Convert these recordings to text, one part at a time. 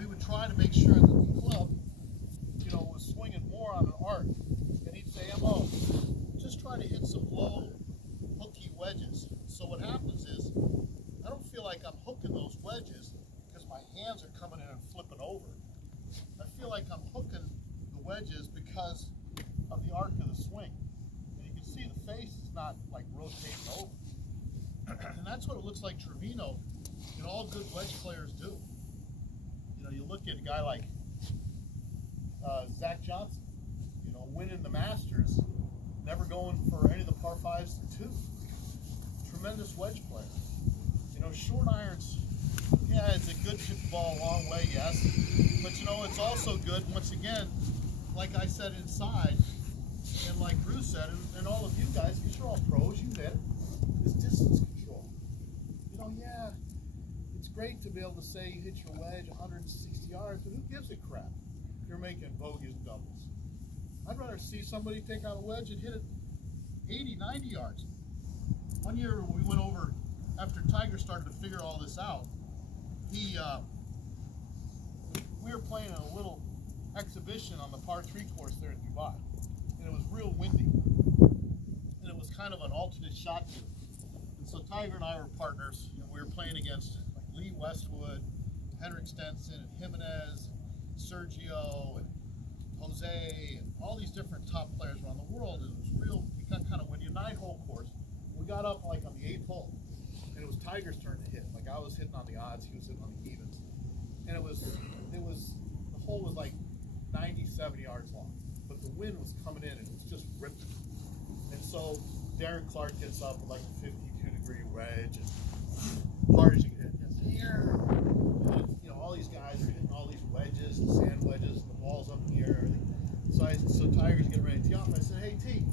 we would try to make sure that the club, you know, was swinging more on an arc. And he'd say, "Mo, just try to hit some low, hooky wedges." So what happens is, I don't feel like I'm hooking those wedges because my hands are coming in and flipping over. I feel like I'm hooking the wedges because of the arc of the swing. And you can see the face is not like rotating over. And that's what it looks like Trevino and all good wedge players do. You know, you look at a guy like Zach Johnson, you know, winning the Masters, never going for any of the par fives to two. Tremendous wedge player. You know, short irons, yeah, is it good to hit the ball a long way? Yes. But you know, it's also good, once again, like I said inside, and like Bruce said, and all of you guys, because you're all pros, you get it, is distance control. You know, yeah, it's great to be able to say you hit your wedge 160 yards, but who gives a crap if you're making bogeys and doubles? I'd rather see somebody take out a wedge and hit it 80, 90 yards. One year we went over, after Tiger started to figure all this out, we were playing a little exhibition on the par 3 course there in Dubai, and it was real windy, and it was kind of an alternate shot game. And so Tiger and I were partners, and we were playing against like Lee Westwood, Henrik Stenson, and Jimenez, and Sergio, and Jose, and all these different top players around the world. And it was real, it got kind of windy, a 9-hole course. We got up like on the 8th hole, and it was Tiger's turn to hit. Like I was hitting on the odds, he was hitting on the evens. And the hole was like 97 yards long, but the wind was coming in and it was just ripping. And so Darren Clark gets up with like a 52-degree wedge, and hard as you can hit. It's here. And, you know, all these guys are hitting all these wedges and sand wedges, and the ball's up in the air. So Tiger's getting ready to tee off. I said, "Hey T,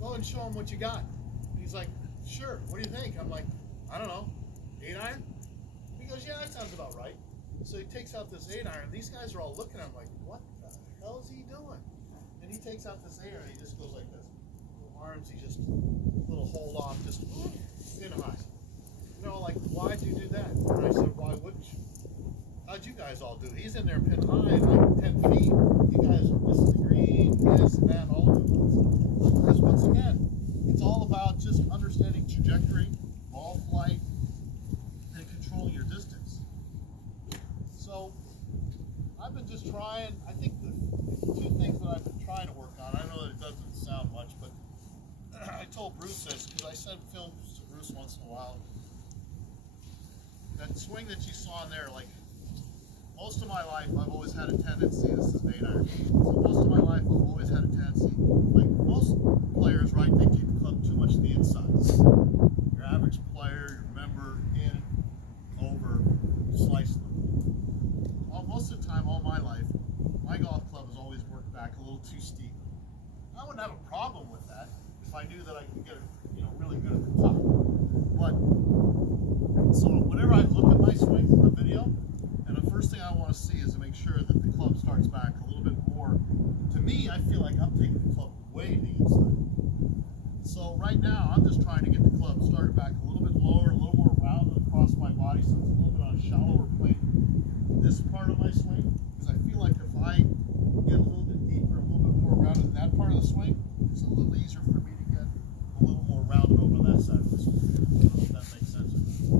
go ahead and show him what you got." And he's like, "Sure, what do you think?" I'm like, "I don't know, 8-iron?" He goes, "Yeah, that sounds about right." So he takes out this 8-iron. These guys are all looking at him like, "What the hell is he doing?" And he takes out this 8-iron and he just goes like this. Little arms, he just, little hold off, just pin high. You know, like, why'd you do that? And I said, "Why wouldn't you? How'd you guys all do it? He's in there pin high, like 10 feet. You guys are missing the green, this and that, all of it." Because once again, it's all about just understanding trajectory, ball flight, and controlling your distance. So I've been just trying, I think the two things that I've been trying to work on, I know that it doesn't sound much, but I told Bruce this, because I send films to Bruce once in a while. That swing that you saw in there, like, most of my life I've always had a tendency, this is an 8-iron, so most of my life I've always had a tendency, like most players, right, they keep the club too much to the inside. Your average player, your member, in, over, slice them. Most of the time, all my life, my golf club has always worked back a little too steep. I wouldn't have a problem with that if I knew that I could get it, you know, really good at the top. But so whenever I look at my swings in the video, and the first thing I want to see is to make sure that the club starts back a little bit more. To me, I feel like I'm taking the club way to the inside. So right now, I'm just trying to get the club started back a little bit lower, a little more rounded across my body, so it's a little bit on a shallower plane. This part of my swing, because I feel like if I get a little bit deeper, a little bit more rounded in that part of the swing, it's a little easier for me to get a little more rounded over that side of the swing. I don't know if that makes sense.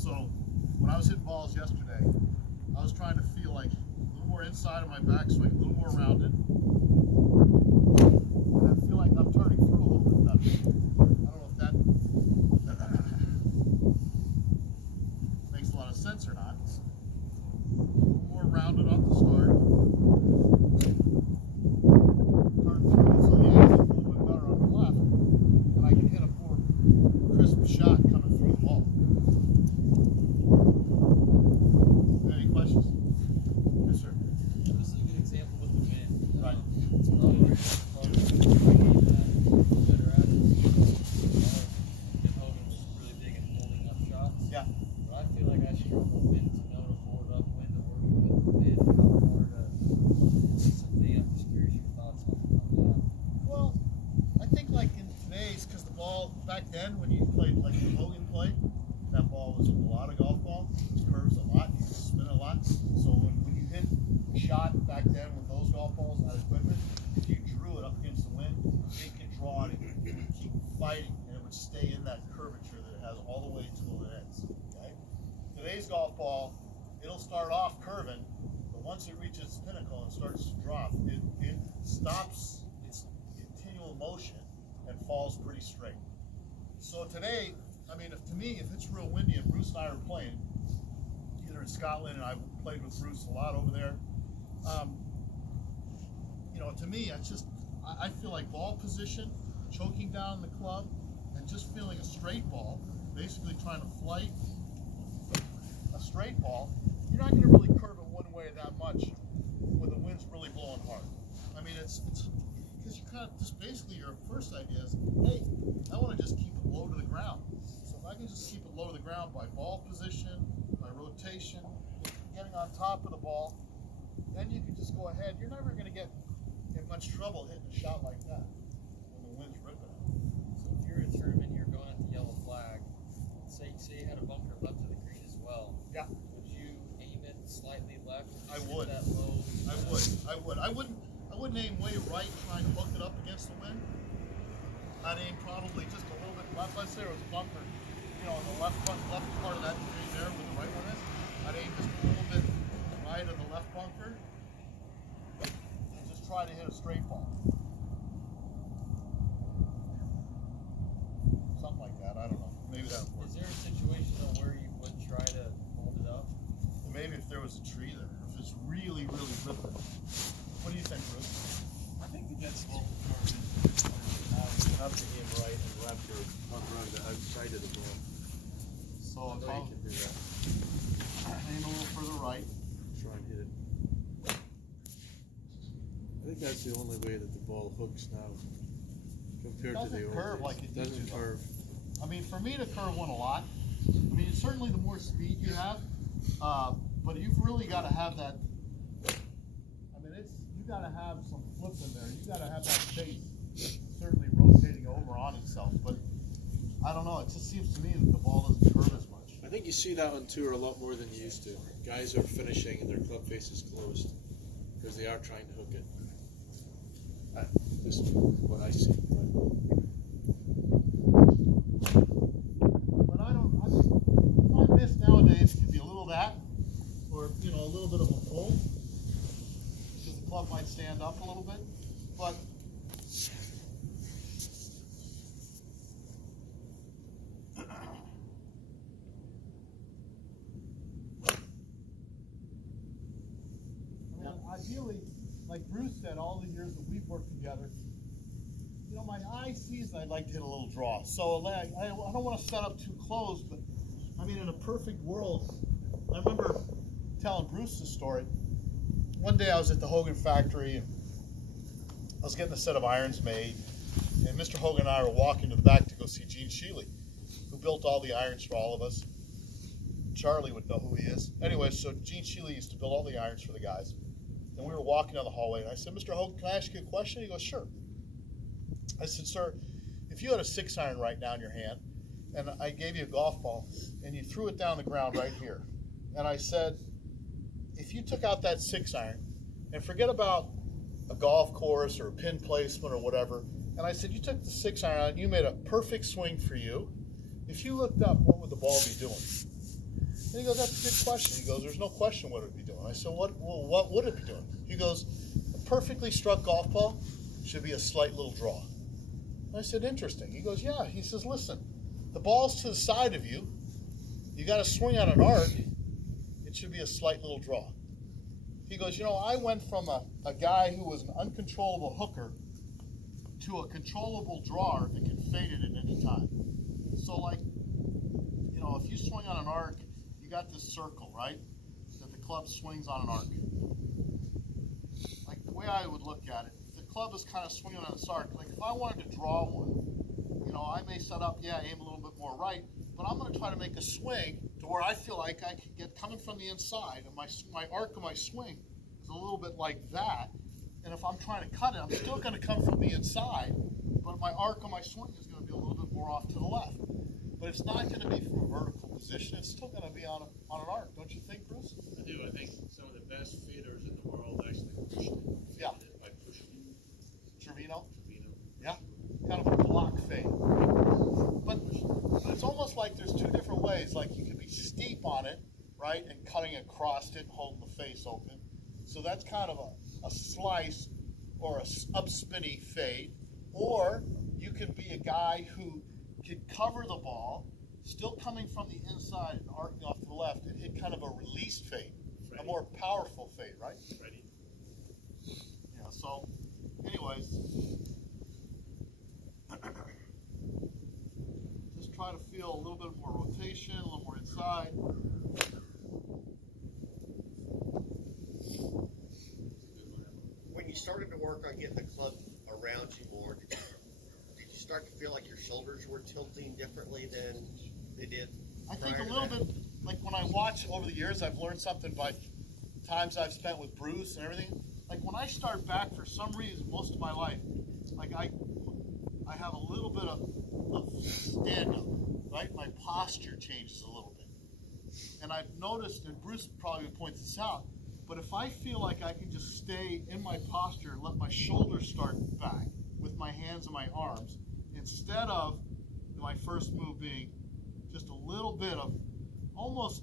So when I was hitting balls yesterday, I was trying to feel like a little more inside of my backswing, a little more rounded. And I feel like I'm turning through a little bit better. I don't know if that makes a lot of sense or not. More rounded off the start. Turn through so the angle is a little bit better on the left, and I can hit a more crisp shot coming through the ball. Any questions? Yes, sir. This is a good example with the wind. Right. It's probably better at it. today's golf ball, it'll start off curving, but once it reaches its pinnacle and starts to drop, it stops its continual motion and falls pretty straight. So today, I mean, to me, if it's real windy and Bruce and I are playing, either in Scotland, and I've played with Bruce a lot over there, you know, to me, it's just, I feel like ball position, choking down the club, and just feeling a straight ball, basically trying to flight a straight ball, you're not going to really curve it one way that much when the wind's really blowing hard. I mean, it's because you kind of just basically your first idea is, hey, I want to just keep it low to the ground. So if I can just keep it low to the ground by ball position, by rotation, getting on top of the ball, then you can just go ahead. You're never going to get in much trouble hitting a shot like that when the wind's ripping it. So if you're a tournament, you're going at the yellow flag, say you had a bunker left to the green as well. Yeah. Would you aim it slightly left? I would. That low? I would. I wouldn't aim way right trying to hook it up against the wind. I'd aim probably just a little bit left. Let's say there was a bunker, you know, on the left part of that tree there where the right one is. I'd aim just a little bit right of the left bunker and just try to hit a straight ball. Something like that. I don't know. Maybe that would work. Is there a situation though where you would try to hold it up? Maybe if there was a tree there, if it's really, really ripping. What do you think, Bruce? I think to get slow have to aim right and left or not around the outside of the ball. So I know you can do that. Aim a little further right. Try and hit it. I think that's the only way that the ball hooks now compared to the old curve days. like it used doesn't to. curve. I mean, for me to curve one a lot, I mean, certainly the more speed you have, but you've really got to have that, I mean, you got to have some flip in there. You got to have that base certainly rotating over on itself, but I don't know, it just seems to me that the ball doesn't curve as much. I think you see that on tour a lot more than you used to. Guys are finishing and their club face is closed because they are trying to hook it. This is what I see. But I think, if I miss nowadays, it could be a little that, or, you know, a little bit of a pull, because the club might stand up a little bit, but ideally, like Bruce said, all the years that we've worked together, you know, my eye sees I'd like to hit a little draw. So I don't want to set up too close, but I mean, in a perfect world, I remember telling Bruce this story. One day I was at the Hogan factory and I was getting a set of irons made, and Mr. Hogan and I were walking to the back to go see Gene Sheely, who built all the irons for all of us. Charlie would know who he is. Anyway, so Gene Sheely used to build all the irons for the guys. And we were walking down the hallway, and I said, Mr. Hogan, can I ask you a question? He goes, sure. I said, sir, if you had a 6-iron right now in your hand, and I gave you a golf ball, and you threw it down the ground right here, and I said, if you took out that 6-iron, and forget about a golf course or a pin placement or whatever, and I said, you took the 6-iron out, and you made a perfect swing for you, if you looked up, what would the ball be doing? And he goes, that's a good question. He goes, there's no question what it would be doing. I said, what would it be doing? He goes, a perfectly struck golf ball should be a slight little draw. And I said, interesting. He goes, yeah. He says, listen, the ball's to the side of you. You got to swing on an arc. It should be a slight little draw. He goes, you know, I went from a guy who was an uncontrollable hooker to a controllable drawer that can fade it at any time. So, like, you know, if you swing on an arc, you got this circle, right, that the club swings on an arc. Like, the way I would look at it, if the club is kind of swinging on this arc, like if I wanted to draw one, you know, I may set up, aim a little bit more right, but I'm going to try to make a swing to where I feel like I can get coming from the inside, and my arc of my swing is a little bit like that, and if I'm trying to cut it, I'm still going to come from the inside, but my arc of my swing is going to be a little bit more off to the left. But it's not going to be from a vertical position. It's still going to be on an arc, don't you think, Bruce? I do. I think some of the best faders in the world actually pushed it. Yeah. By pushing it. Trevino? Trevino. Yeah. Kind of a block fade. But it's almost like there's two different ways. Like you can be steep on it, across it, holding the face open. So that's kind of a slice or a up-spinny fade. Or you can be a guy who can cover the ball, still coming from the inside and arcing off to the left, and hit kind of a release fade, a more powerful fade, right? Ready? Yeah, so anyways, just try to feel a little bit more rotation, a little more inside. When you started to work on getting the club around you more, did you start to feel like your shoulders were tilting differently than they did? I think a little bit, like when I watch over the years, I've learned something by times I've spent with Bruce and everything. Like when I start back, for some reason, most of my life, like I have a little bit of stand up, right? My posture changes a little bit. And I've noticed, and Bruce probably points this out, but if I feel like I can just stay in my posture and let my shoulders start back with my hands and my arms, instead of my first move being just a little bit of almost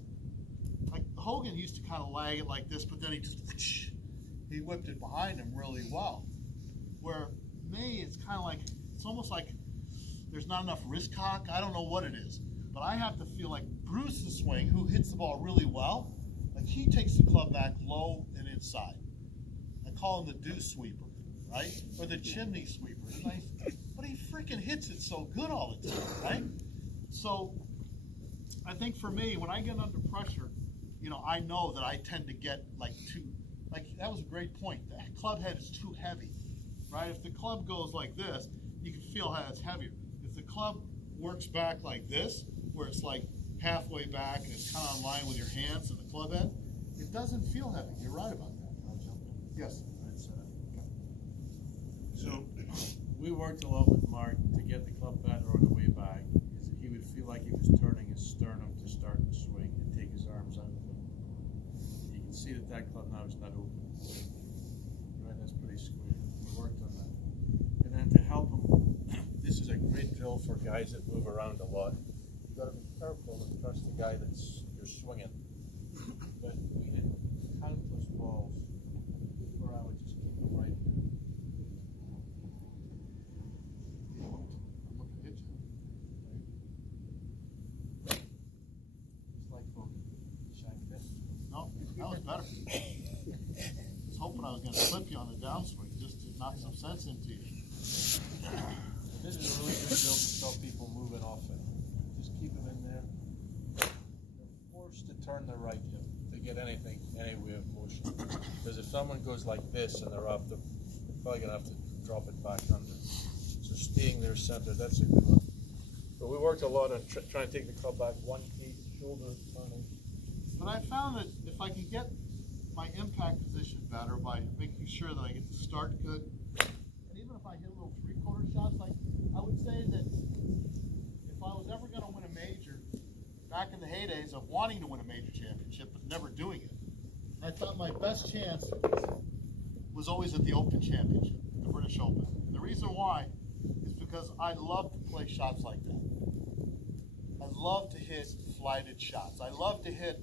like Hogan used to kind of lag it like this, but then he whipped it behind him really well. Where me, it's kind of like, it's almost like there's not enough wrist cock. I don't know what it is, but I have to feel like Bruce's swing, who hits the ball really well, like he takes the club back low and inside. I call him the dew sweeper, right? Or the chimney sweeper. But he freaking hits it so good all the time, right? So I think for me, when I get under pressure, you know, I know that I tend to get like that was a great point. The club head is too heavy, right? If the club goes like this, you can feel how it's heavier. If the club works back like this, where it's like halfway back and it's kind of in line with your hands and the club head, it doesn't feel heavy. You're right about that. I'll jump in. Yes. So we worked a lot with Mark to get the club better on the way back. He would feel like he was turning his sternum to start the swing and take his arms out of it. You can see that club now is not open. Right, that's pretty square. We worked on that. And then to help him, this is a great drill for guys that move around a lot. You got to be careful and trust the guy that's you're swinging. But we hit countless balls where I would just keep them right here. That was better. I was hoping I was going to flip you on the downswing just to knock some sense into you. This is a really good drill to tell people moving off it. Just keep them in there. They're forced to turn their right hip to get anything, any way of motion. Because if someone goes like this and they're off, they're probably going to have to drop it back under. So staying there centered, that's a good one. But we worked a lot on trying to take the club back 1 feet, shoulder turning. But I found that if I can get my impact position better by making sure that I get the start good, and even if I hit little three-quarter shots, like I would say that if I was ever going to win a major, back in the heydays of wanting to win a major championship but never doing it, I thought my best chance was always at the Open Championship, the British Open. And the reason why is because I love to play shots like that. I love to hit flighted shots. I love to hit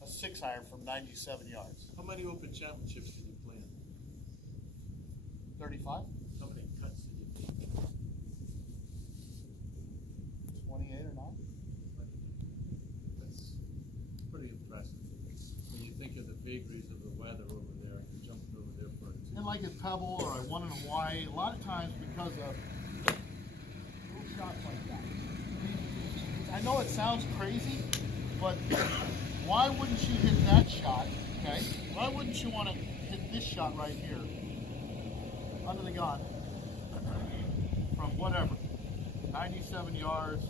a 6-iron from 97 yards. How many Open Championships did you play in? 35? How many cuts did you take? 28 or 9? That's pretty impressive. When you think of the vagaries of the weather over there, and you jumped over there for it too. And like at Pebble or I won in Hawaii, a lot of times because of little shots like that. I know it sounds crazy, but why wouldn't you hit that shot, okay? Why wouldn't you want to hit this shot right here, under the gun, from whatever, 97 yards,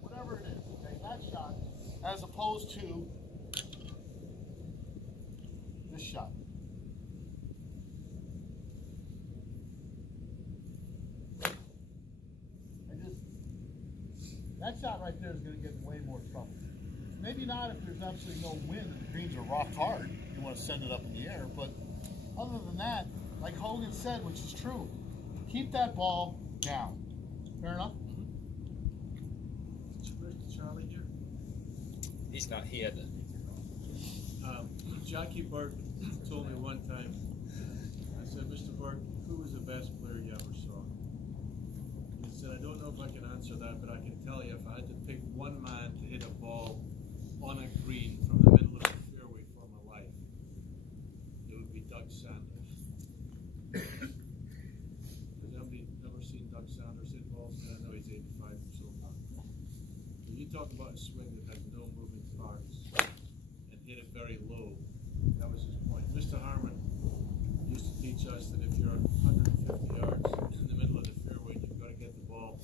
whatever it is, okay, that shot, as opposed to this shot. That shot right there is going to get in way more trouble. Maybe not if there's absolutely no wind and the greens are rock hard. You want to send it up in the air. But other than that, like Hogan said, which is true, keep that ball down. Fair enough? Charlie here? He's not here. Jockey Burke told me one time, I said, Mr. Burke, who was the best player you ever saw? He said, I don't know if I can answer that, but I can tell you if I had to pick one man to hit a ball on a green from the middle of the fairway for my life, it would be Doug Sanders. Has anybody ever seen Doug Sanders hit balls? I know he's 85 years old now. When you talk about a swing that has no moving parts and hit it very low, that was his point. Mr. Harmon used to teach us that if you're 150 yards in the middle of the fairway and you've got to get the ball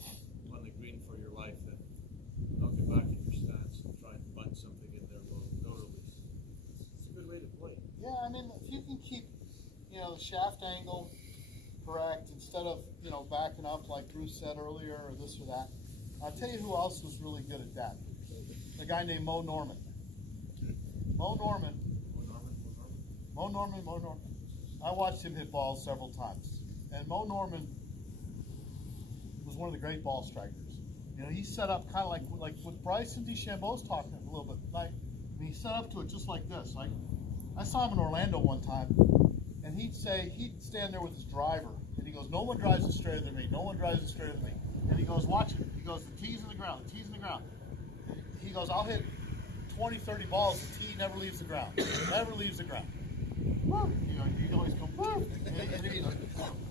on the green for your life, then don't get back in your stance and try and bunt something in there low, no release. It's a good way to play. Yeah, I mean, if you can keep, the shaft angle correct instead of, backing up like Bruce said earlier or this or that. I'll tell you who else was really good at that. A guy named Mo Norman. Mo Norman. I watched him hit balls several times. And Mo Norman was one of the great ball strikers. He set up kind of like what Bryson DeChambeau's talking a little bit. He set up to it just like this. Like I saw him in Orlando one time, and he'd stand there with his driver, and he goes, no one drives it straighter than me. No one drives it straighter than me. And he goes, watch it. He goes, the tee's in the ground. The tee's in the ground. And he goes, I'll hit 20, 30 balls. The tee never leaves the ground. Never leaves the ground. He'd always come,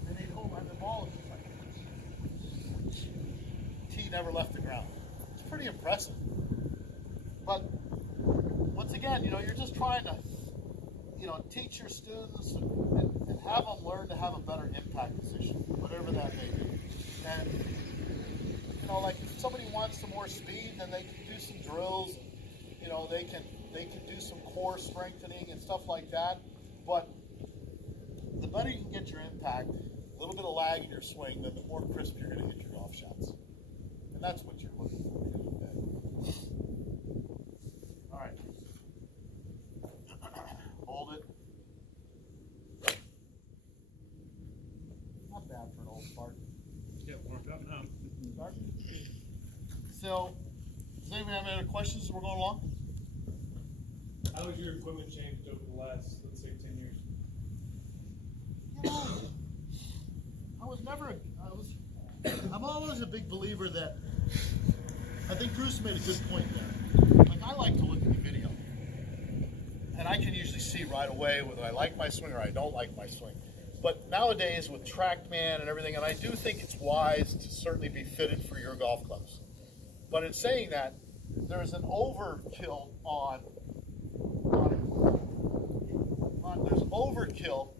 and he'd hold on the ball. It's just like, tee never left the ground. It's pretty impressive. But once again, you're just trying to, teach your students and have them learn to have a better impact position, whatever that may be. And like if somebody wants some more speed, then they can do some drills. They can do some core strengthening and stuff like that. But the better you can get your impact, a little bit of lag in your swing, then the more crisp you're going to hit your golf shots. And that's what you're looking for at the end of the day. All right. Hold it. Not bad for an old Spartan. Get warmed up now. So, does anybody have any other questions as we're going along? How has your equipment changed over the last, let's say, 10 years? I'm always a big believer that, I think Bruce made a good point there. Like, I like to look at the video, and I can usually see right away whether I like my swing or I don't like my swing. But nowadays with TrackMan and everything, and I do think it's wise to certainly be fitted for your golf clubs. But in saying that, there's an overkill there's overkill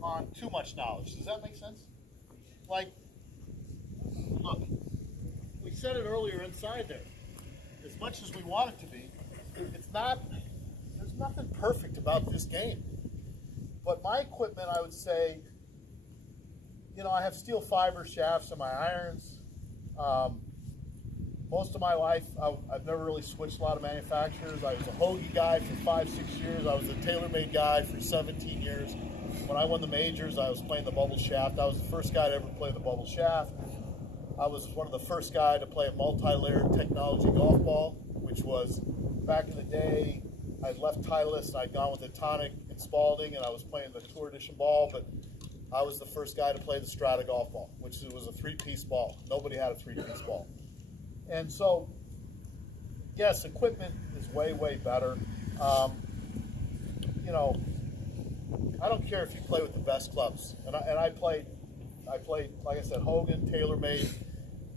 on too much knowledge. Does that make sense? Like, look, we said it earlier inside there. As much as we want it to be, there's nothing perfect about this game. But my equipment, I would say, I have steel fiber shafts in my irons. Most of my life, I've never really switched a lot of manufacturers. I was a Hogan guy for 5-6 years. I was a TaylorMade guy for 17 years. When I won the majors, I was playing the bubble shaft. I was the first guy to ever play the bubble shaft. I was one of the first guys to play a multi-layered technology golf ball, which was, back in the day, I'd left Titleist and I'd gone with the Tonic and Spalding, and I was playing the Tour Edition ball, but I was the first guy to play the Strata golf ball, which was a three-piece ball. Nobody had a three-piece ball. And so, yes, equipment is way, way better. I don't care if you play with the best clubs. And I played, like I said, Hogan, TaylorMade,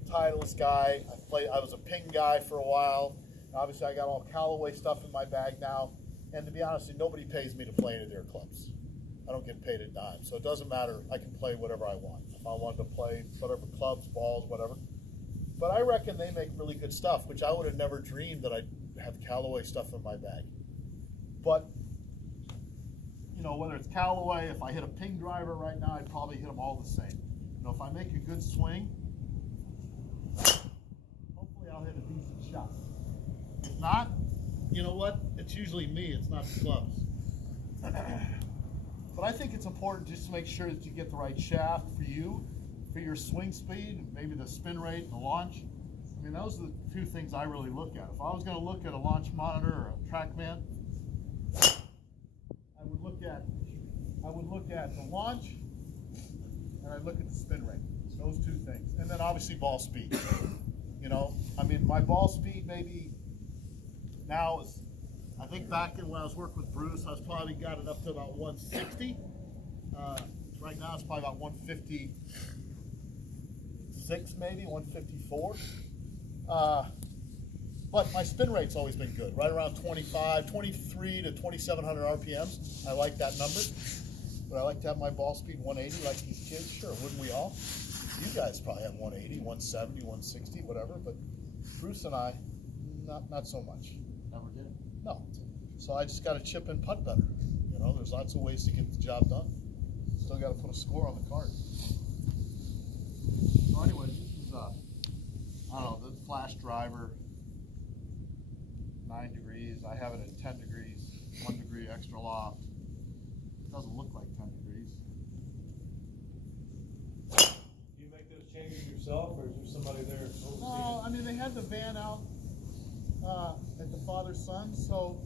Titleist guy. I was a Ping guy for a while. Obviously, I got all Callaway stuff in my bag now. And to be honest, nobody pays me to play any of their clubs. I don't get paid a dime. So it doesn't matter. I can play whatever I want. If I wanted to play whatever clubs, balls, whatever. But I reckon they make really good stuff, which I would have never dreamed that I'd have Callaway stuff in my bag. But, whether it's Callaway, if I hit a Ping driver right now, I'd probably hit them all the same. If I make a good swing, hopefully I'll hit a decent shot. If not, you know what? It's usually me, it's not the clubs. But I think it's important just to make sure that you get the right shaft for you, for your swing speed, maybe the spin rate and the launch. I mean, those are the two things I really look at. If I was going to look at a launch monitor or a TrackMan, I would look at the launch and I'd look at the spin rate. Those two things. And then obviously ball speed. You know, I mean, my ball speed maybe now is, I think back in when I was working with Bruce, I was probably got it up to about 160. Right now it's probably about 156 maybe, 154. But my spin rate's always been good, right around 23 to 2,700 RPMs. I like that number. But I like to have my ball speed 180 like these kids. Sure, wouldn't we all? You guys probably have 180, 170, 160, whatever. But Bruce and I, not so much. Never did. No. So I just got to chip and putt better. You know, there's lots of ways to get the job done. Still got to put a score on the card. So anyway, this is I don't know, the flash driver, 9 degrees. I have it at 10 degrees, 1 degree extra loft. It doesn't look like 10 degrees. Do you make those changes yourself, or is there somebody there overseeing? No, I mean, they had the van out at the father-son, so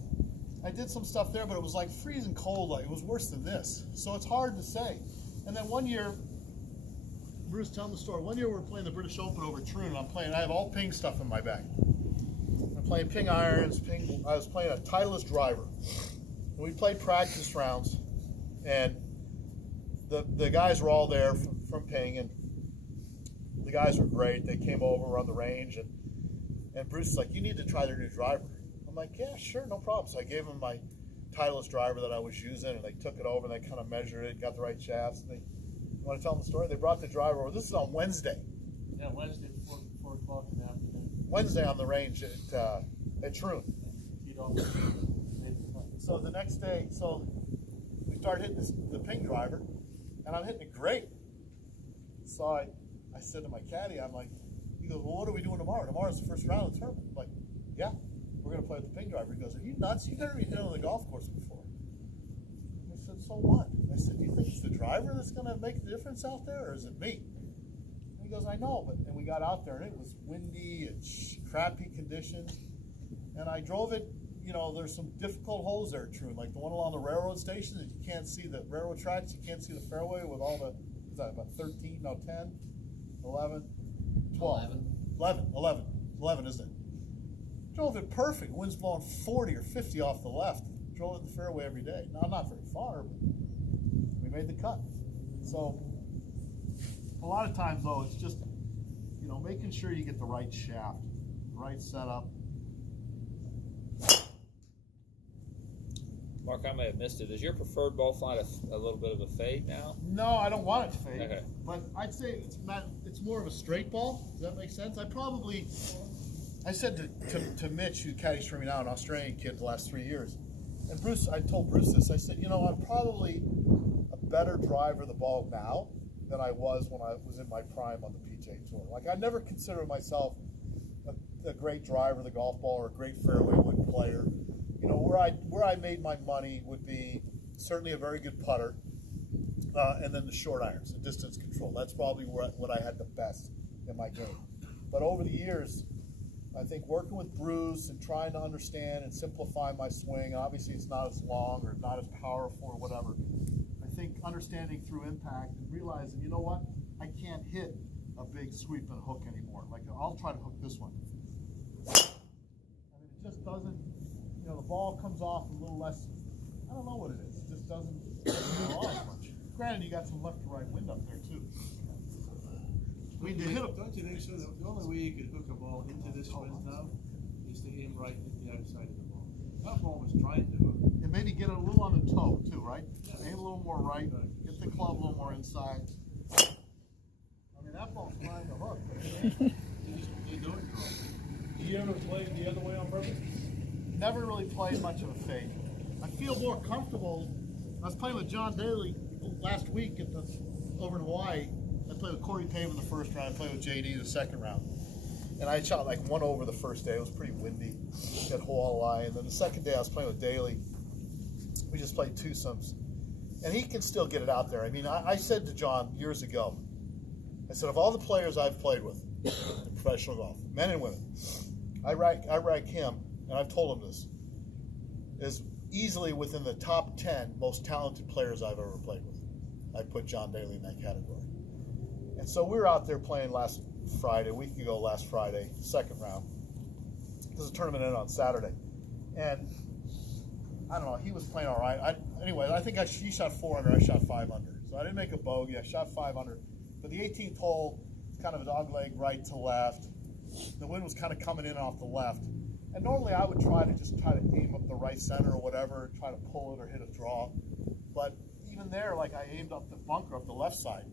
I did some stuff there, but it was like freezing cold. Like, it was worse than this. So it's hard to say. And then one year, Bruce, tell them the story. One year we were playing the British Open over at Troon, and I have all ping stuff in my bag. I'm playing ping irons, I was playing a Titleist driver. And we played practice rounds, and the guys were all there from ping, and the guys were great. They came over on the range, and Bruce is like, you need to try their new driver. I'm like, yeah, sure, no problem. So I gave them my Titleist driver that I was using, and they took it over, and they kind of measured it, got the right shafts. And you want to tell them the story? They brought the driver over. This is on Wednesday. Yeah, Wednesday, 4 o'clock in the afternoon. Wednesday on the range at Troon. Teed off. Made the putt. So the next day, so we start hitting the ping driver, and I'm hitting it great. So I said to my caddy, I'm like, he goes, well, what are we doing tomorrow? Tomorrow's the first round of the tournament. I'm like, yeah, we're going to play with the ping driver. He goes, are you nuts? You've never been on the golf course before. I said, so what? I said, do you think it's the driver that's going to make the difference out there, or is it me? And he goes, I know, and we got out there, and it was windy and crappy conditions, and I drove it. You know, there's some difficult holes there, Troon, like the one along the railroad station that you can't see the railroad tracks, you can't see the fairway with all the, is that about 13, no, 10, 11, 12, 11, isn't it? Drove it perfect, wind's blowing 40 or 50 off the left. Drove it in the fairway every day. Now, not very far, but we made the cut. So, a lot of times, though, it's just, you know, making sure you get the right shaft, the right setup. Mark, I may have missed it. Is your preferred ball flight a little bit of a fade now? No, I don't want it to fade. Okay. But I'd say it's more of a straight ball. Does that make sense? I said to Mitch, who caddies for me now, an Australian kid the last 3 years, and Bruce, I told Bruce this, I said, you know, I'm probably a better driver of the ball now than I was when I was in my prime on the PGA Tour. Like, I never considered myself a great driver of the golf ball or a great fairway wood player. You know, where I made my money would be certainly a very good putter, and then the short irons, the distance control. That's probably what I had the best in my game. But over the years, I think working with Bruce and trying to understand and simplify my swing, obviously it's not as long or not as powerful or whatever. I think understanding through impact and realizing, you know what, I can't hit a big sweep and hook anymore. Like, I'll try to hook this one. I mean, it just doesn't, you know, the ball comes off a little less, I don't know what it is. It just doesn't go off much. Granted, you got some left to right wind up there too. I mean, to hit a, Don't you think so? The only way you could hook a ball into this wind now is to aim right at the outside of the ball. That ball was trying to hook. and maybe get it a little on the toe too, right? Aim a little more right, get the club a little more inside. I mean, that ball's trying to hook. You don't draw. Do you ever play the other way on purpose? Never really played much of a fade. I feel more comfortable. I was playing with John Daly last week over in Hawaii. I played with Corey Pavin the first round. I played with JD the second round. And I shot like 1 over the first day. It was pretty windy. That whole lie. And then the second day I was playing with Daly. We just played twosomes. And he can still get it out there. I mean, I said to John years ago, I said, of all the players I've played with in professional golf, men and women, I rank him, and I've told him this, is easily within the top 10 most talented players I've ever played with. I'd put John Daly in that category. And so we were out there playing last Friday, a week ago last Friday, second round. Because the tournament ended on Saturday. And I don't know, he was playing all right. Anyway, I think he shot 4 under, I shot 5 under. So I didn't make a bogey, I shot 5 under. But the 18th hole, it's kind of a dog leg right to left. The wind was kind of coming in off the left. And normally I would try to aim up the right center or whatever, try to pull it or hit a draw. But even there, like I aimed up the bunker up the left side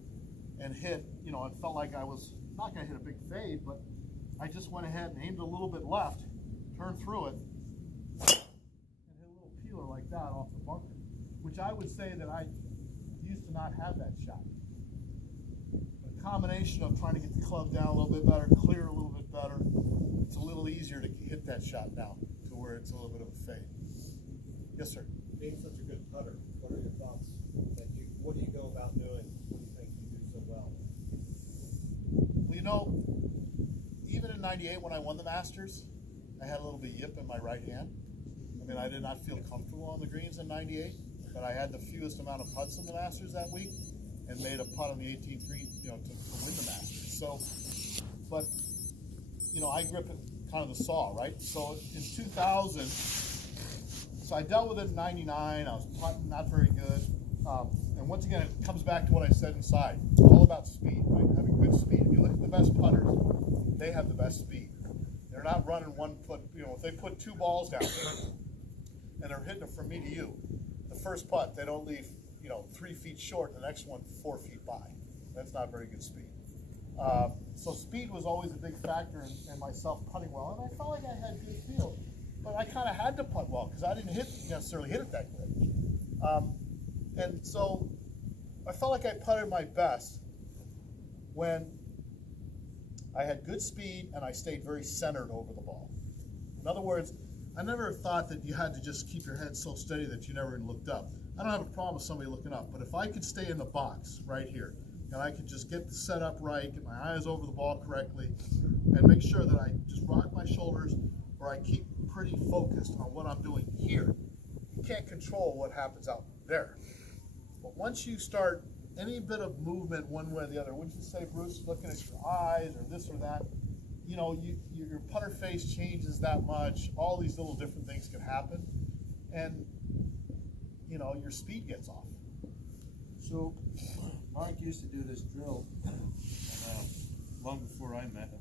and hit, you know, it felt like I was not going to hit a big fade, but I just went ahead and aimed a little bit left, turned through it, and hit a little peeler like that off the bunker, which I would say that I used to not have that shot. A combination of trying to get the club down a little bit better, clear a little bit better, it's a little easier to hit that shot now to where it's a little bit of a fade. Yes, sir. Being such a good putter, what are your thoughts? What do you go about doing? What do you think you do so well? Well, you know, even in '98 when I won the Masters, I had a little bit of yip in my right hand. I mean, I did not feel comfortable on the greens in '98, but I had the fewest amount of putts in the Masters that week and made a putt on the 18th green, you know, to win the Masters. So, but, you know, I grip it kind of the saw, right? So in 2000, so I dealt with it in '99. I was putting not very good. And once again, it comes back to what I said inside. It's all about speed, right? Having good speed. If you look at the best putters, they have the best speed. They're not running 1 foot, you know, if they put 2 balls down and they're hitting it from me to you, the first putt, they don't leave, you know, 3 feet short, the next one 4 feet by. That's not very good speed. So speed was always a big factor in myself putting well, and I felt like I had good feel, but I kind of had to putt well because I didn't necessarily hit it that good. And so I felt like I putted my best when I had good speed and I stayed very centered over the ball. In other words, I never thought that you had to just keep your head so steady that you never even looked up. I don't have a problem with somebody looking up, but if I could stay in the box right here, and I could just get the setup right, get my eyes over the ball correctly, and make sure that I just rock my shoulders or I keep pretty focused on what I'm doing here. You can't control what happens out there. But once you start any bit of movement one way or the other, wouldn't you say, Bruce, looking at your eyes or this or that, you know, your putter face changes that much, all these little different things can happen, and, you know, your speed gets off. So, Mark used to do this drill long before I met him.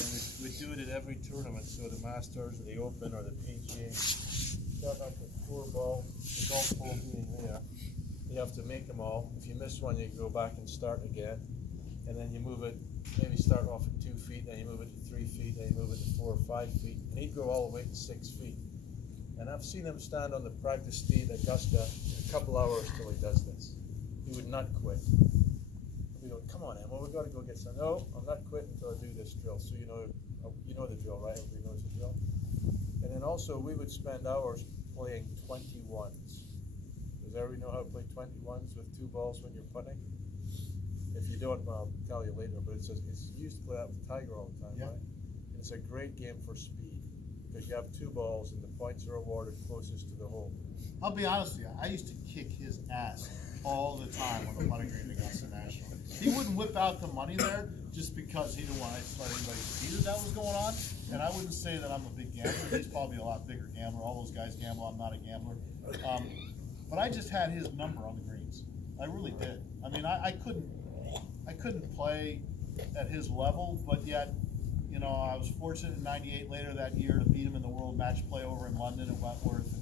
And we'd do it at every tournament, so the Masters or the Open or the PGA. Start off with 4 balls, the golf ball being there. You have to make them all. If you miss one, you go back and start again. And then you move it, maybe start off at 2 feet, then you move it to 3 feet, then you move it to 4 or 5 feet. And he'd go all the way to 6 feet. And I've seen him stand on the practice tee at Augusta in a couple hours till he does this. He would not quit. We go, come on, Emma, we've got to go get some. No, I'm not quitting until I do this drill. So you know the drill, right? Everybody knows the drill. And then also we would spend hours playing 21s. Does everybody know how to play 21s with 2 balls when you're putting? If you don't, I'll tell you later, but it's used to play that with Tiger all the time, Yeah. right? And it's a great game for speed because you have 2 balls and the points are awarded closest to the hole. I'll be honest with you, I used to kick his ass all the time on the putting green against the National. He wouldn't whip out the money there just because he didn't want to let anybody see that was going on. And I wouldn't say that I'm a big gambler. He's probably a lot bigger gambler. All those guys gamble. I'm not a gambler. But I just had his number on the greens. I really did. I mean, I couldn't play at his level, but yet, you know, I was fortunate in '98 later that year to beat him in the World Match Play over in London at Wentworth.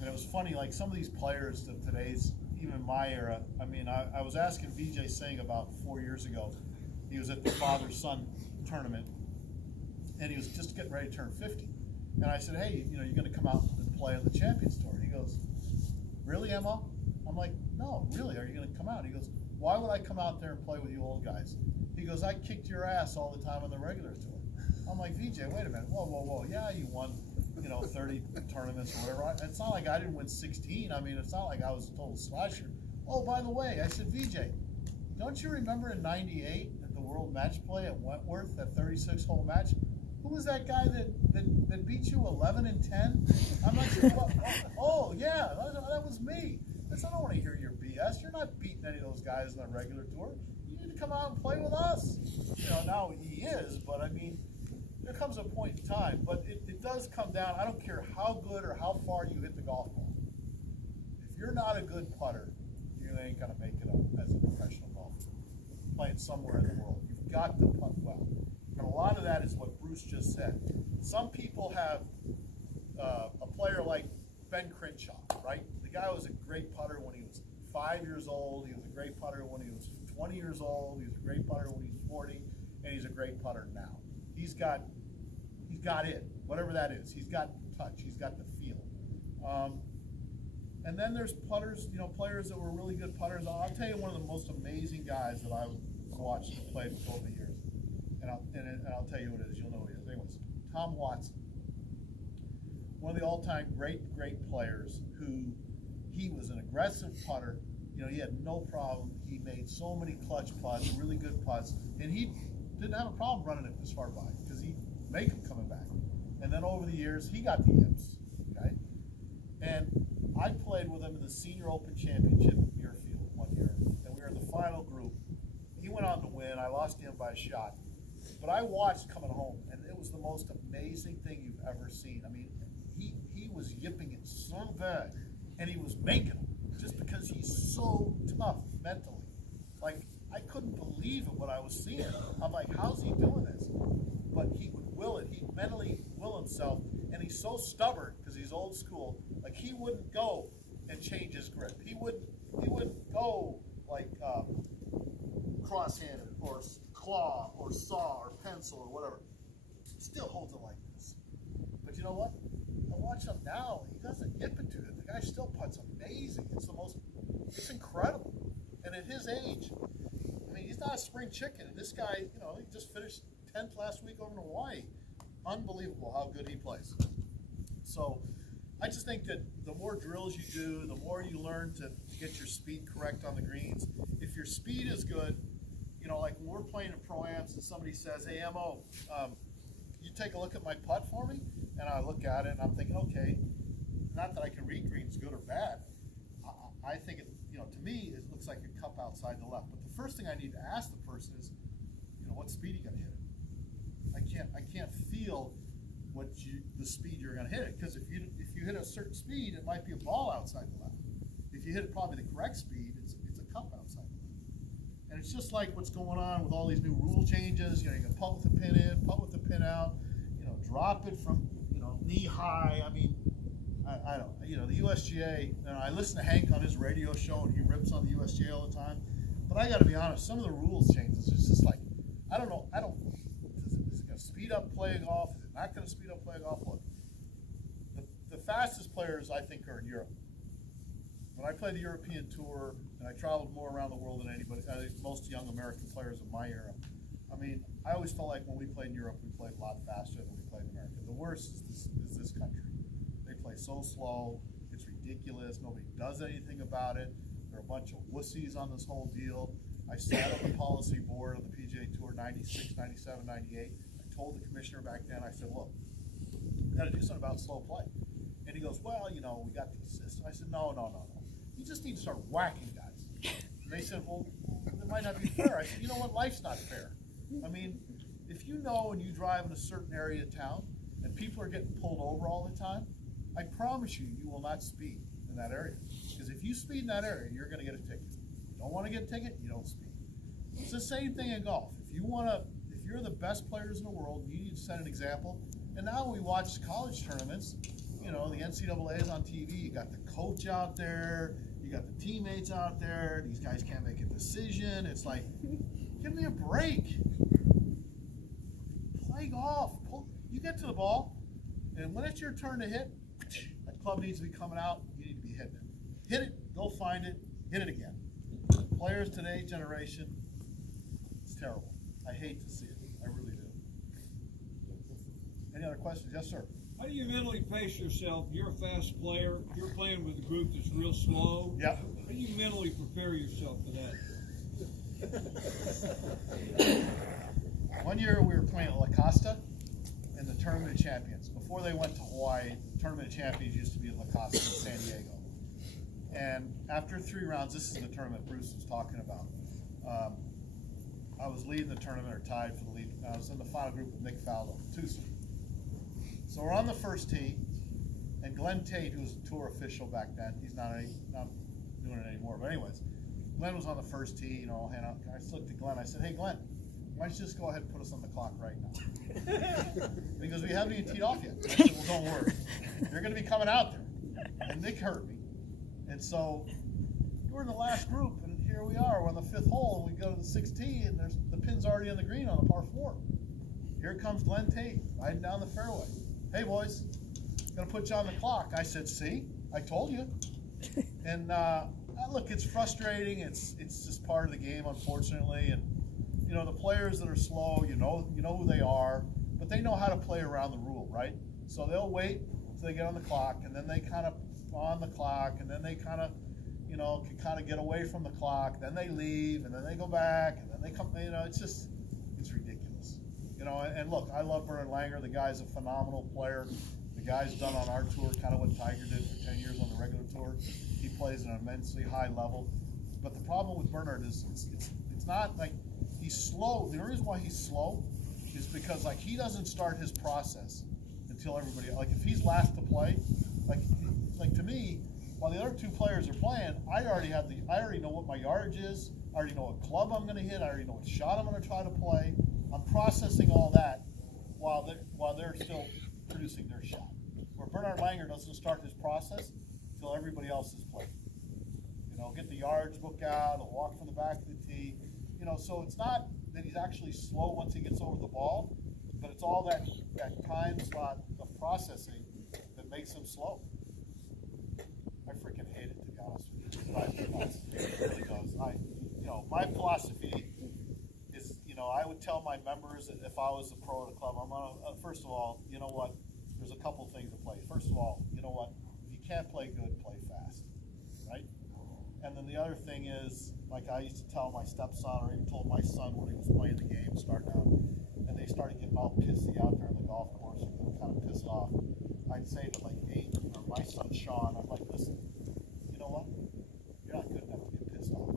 And it was funny, like some of these players of today's, even my era, I mean, I was asking Vijay Singh about 4 years ago. He was at the father-son tournament, and he was just getting ready to turn 50. And I said, hey, you know, you're going to come out and play on the Champions Tour. He goes, really, Emma? I'm like, no, really, are you going to come out? He goes, why would I come out there and play with you old guys? He goes, I kicked your ass all the time on the regular tour. I'm like, Vijay, wait a minute, whoa, yeah, you won, you know, 30 tournaments or whatever. It's not like I didn't win 16. I mean, it's not like I was a total slasher. Oh, by the way, I said, Vijay, don't you remember in '98 at the World Match Play at Wentworth, that 36-hole match? who was that guy that beat you 11 and 10? I'm not sure. Oh yeah, that was me. I said, I don't want to hear your BS. You're not beating any of those guys on the regular tour. You need to come out and play with us. You know, now he is, but I mean, there comes a point in time. But it does come down. I don't care how good or how far you hit the golf ball. If you're not a good putter, you ain't gonna make it up as a professional golfer playing somewhere in the world. You've got to putt well, and a lot of that is what Bruce just said. Some people have a player like Ben Crenshaw, right? The guy was a great putter when he was 5 years old. He was a great putter when he was 20 years old. He was a great putter when he was 40, and he's a great putter now. He's got it, whatever that is. He's got touch. He's got the feel. And then there's putters, you know, players that were really good putters. I'll tell you one of the most amazing guys that I've watched and played over the years. And I'll tell you who it is. You'll know who he is. Anyways, Tom Watson. One of the all-time great players who he was an aggressive putter. You know, he had no problem. He made so many clutch putts, really good putts, and he didn't have a problem running it this far by because he'd make them coming back. And then over the years, he got the yips, okay? And I played with him in the Senior Open Championship at Muirfield one year, and we were in the final group. He went on to win. I lost him by a shot. But I watched coming home, and it was the most amazing thing you've ever seen. I mean, he was yipping it so bad, and he was making them just because he's so tough mentally. Like, I couldn't believe it what I was seeing. I'm like, how's he doing this? But he would will it. He'd mentally will himself, and he's so stubborn because he's old school. Like, he wouldn't go and change his grip. He wouldn't go like cross-handed or claw or saw or pencil or whatever. He still holds it like this. But you know what? I watch him now. He doesn't yip it to it. The guy still putts amazing. It's incredible. And at his age, I mean, he's not a spring chicken. And this guy, you know, he just finished 10th last week over in Hawaii. Unbelievable how good he plays. So I just think that the more drills you do, the more you learn to get your speed correct on the greens. If your speed is good, you know, like when we're playing in Pro-Ams and somebody says, hey, Mo, you take a look at my putt for me? And I look at it and I'm thinking, okay, not that I can read greens good or bad. I think, you know, to me, it looks like a cup outside the left. But the first thing I need to ask the person is, you know, what speed are you going to hit it? I can't feel the speed you're going to hit it, because if you hit a certain speed, it might be a ball outside the left. If you hit it probably the correct speed, it's a cup outside the left. And it's just like what's going on with all these new rule changes. You know, you can putt with the pin in, putt with the pin out. You know, drop it from, you know, knee high. I mean, I don't, you know, the USGA, you know, I listen to Hank on his radio show and he rips on the USGA all the time. But I got to be honest, some of the rules changes, it's just like, I don't know, is it going to speed up play golf? Is it not going to speed up play golf? Look, the fastest players I think are in Europe. When I played the European Tour and I traveled more around the world than anybody, most young American players of my era, I mean, I always felt like when we played in Europe, we played a lot faster than we played in America. The worst is this country. They play so slow, it's ridiculous, nobody does anything about it. There are a bunch of wussies on this whole deal. I sat on the policy board of the PGA Tour 96, 97, 98. I told the commissioner back then, I said, look, we've got to do something about slow play. And he goes, well, you know, we got these systems. I said, no. You just need to start whacking guys. And they said, well, it might not be fair. I said, you know what, life's not fair. I mean, if you know and you drive in a certain area of town and people are getting pulled over all the time, I promise you, you will not speed in that area. Because if you speed in that area, you're going to get a ticket. You don't want to get a ticket, you don't speed. It's the same thing in golf. If you're the best players in the world, you need to set an example. And now we watch college tournaments, you know, the NCAA is on TV, you got the coach out there, you got the teammates out there, these guys can't make a decision. It's like, give me a break. Play golf. You get to the ball, and when it's your turn to hit, that club needs to be coming out, you need to be hitting it. Hit it, go find it, hit it again. Players today, generation, it's terrible. I hate to see it. I really do. Any other questions? Yes, sir. How do you mentally pace yourself? You're a fast player. You're playing with a group that's real slow. Yep. How do you mentally prepare yourself for that? One year we were playing at La Costa, and the Tournament of Champions. Before they went to Hawaii, the Tournament of Champions used to be in La Costa in San Diego. And after 3 rounds, this is the tournament Bruce was talking about. I was leading the tournament, or tied for the lead. I was in the final group with Nick Faldo, 2-seed. So we're on the first tee, and Glenn Tate, who was a tour official back then, he's not doing it anymore, but anyways, Glenn was on the first tee, you know, and I looked at Glenn, I said, hey Glenn, why don't you just go ahead and put us on the clock right now? Because we haven't even teed off yet. I said, well, don't worry, you're gonna be coming out there. And Nick heard me. And so we're in the last group, and here we are, we're on the 5th hole, and we go to the 6th tee, and there's the pin's already on the green on a par 4. Here comes Glenn Tate, riding down the fairway. Hey boys, gonna put you on the clock. I said, see, I told you. And look, it's frustrating. It's just part of the game, unfortunately. And you know, the players that are slow, you know who they are, but they know how to play around the rule, right? So they'll wait until they get on the clock, and then they kind of on the clock, and then they kind of, you know, can kind of get away from the clock. Then they leave, and then they go back, and then they come. You know, it's ridiculous. You know, and look, I love Bernard Langer. The guy's a phenomenal player. The guy's done on our tour kind of what Tiger did for 10 years on the regular tour. He plays at an immensely high level. But the problem with Bernard is it's not like he's slow. The reason why he's slow is because like he doesn't start his process until everybody, like if he's last to play, like to me, while the other 2 players are playing, I already know what my yardage is. I already know what club I'm going to hit. I already know what shot I'm going to try to play. I'm processing all that while they're still producing their shot. Where Bernard Langer doesn't start his process until everybody else is playing. You know, get the yardage book out, he'll walk from the back of the tee. You know, so it's not that he's actually slow once he gets over the ball, but it's all that time slot of processing that makes him slow. I freaking hate it, to be honest with you. It drives me nuts. It really does. You know, my philosophy is, you know, I would tell my members that if I was a pro at a club, I'm gonna, first of all, you know what, there's a couple things to play. First of all, you know what, if you can't play good, play fast, right? And then the other thing is, like I used to tell my stepson, or even told my son when he was playing the game, starting out, and they started getting all pissy out there on the golf course, and they kind of pissed off. I'd say to like Aiden, or my son Sean, I'm like, listen, you know what, you're not good enough to get pissed off.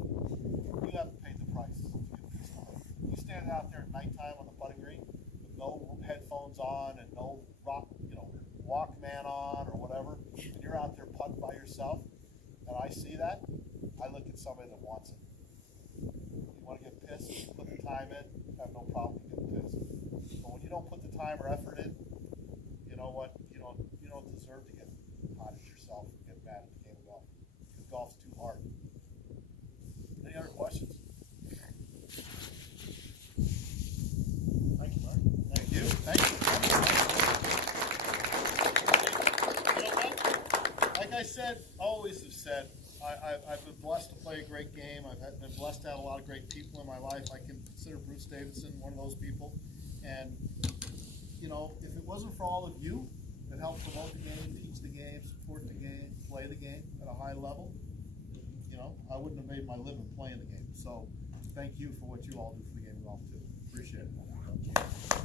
You haven't paid the price to get pissed off. You stand out there at nighttime on the putting green with no headphones on and no Walkman on or whatever, and you're out there putting by yourself, and I see that, I look at somebody that wants it. You want to get pissed, put the time in, have no problem getting pissed. But when you don't put the time or effort in, you know what, you don't deserve to get hot at yourself and get mad at the game of golf, because golf's too hard. Any other questions? Thank you, Mark. Thank you. Thank you. You know what? Like I said, always have said, I've been blessed to play a great game. I've been blessed to have a lot of great people in my life. I can consider Bruce Davidson one of those people. And, you know, if it wasn't for all of you that helped promote the game, teach the game, support the game, play the game at a high level, you know, I wouldn't have made my living playing the game. So thank you for what you all do for the game of golf, too. Appreciate it.